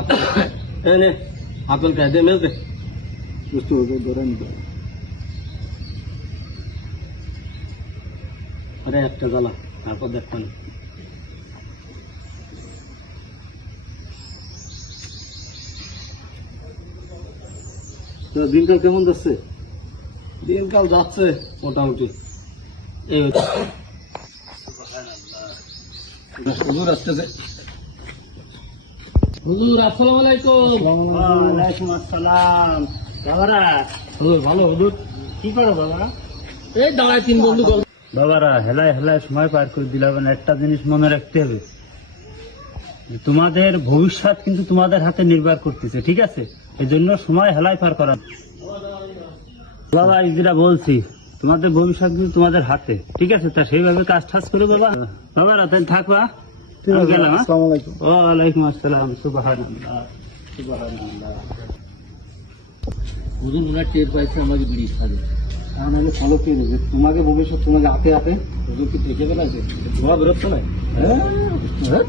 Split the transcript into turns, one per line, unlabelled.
Apple এই নে apple খাই দে মেল দে
বুঝতে হবে ধরে নিতে হবে।
আরে একটা জ্বালা তারপর দেখবেন
তো দিনকাল কেমন যাচ্ছে
দিনকাল যাচ্ছে মোটামুটি এই হচ্ছে হুজুর আসতেছে হুজুর আসসালামু আলাইকুম।
ওয়ালাইকুম আসসালাম। বাবারা
হুজুর ভালো হুজুর।
কি করো বাবা
এই দাঁড়ায় তিন বন্ধু গল্প।
বাবারা হেলায় হেলায় সময় পার করে দিলাম একটা জিনিস মনে রাখতে হবে। তোমাদের ভবিষ্যৎ কিন্তু তোমাদের হাতে নির্ভর করতেছে ঠিক আছে? এই জন্য সময় হেলায় পার করা। বাবা যেটা বলছি তোমাদের ভবিষ্যৎ কিন্তু তোমাদের হাতে ঠিক আছে? তা সেইভাবে কাজ টাজ করে বাবা। বাবারা তাই থাকবা। আমি গেলাম হ্যাঁ? ওয়ালাইকুম আসসালাম সুবহানাল্লাহ সুবহানাল্লাহ।
হুজুর ওনার টের পাইছে আমাকে বিড়ি খাবে।
কারণ আমি ফলো করে দেবে তোমাকে ভবিষ্যৎ তোমাকে হাতে হাতে
হুজুর কি দেখে বেড়াচ্ছে ধোয়া বেরোচ্ছে না
হ্যাঁ?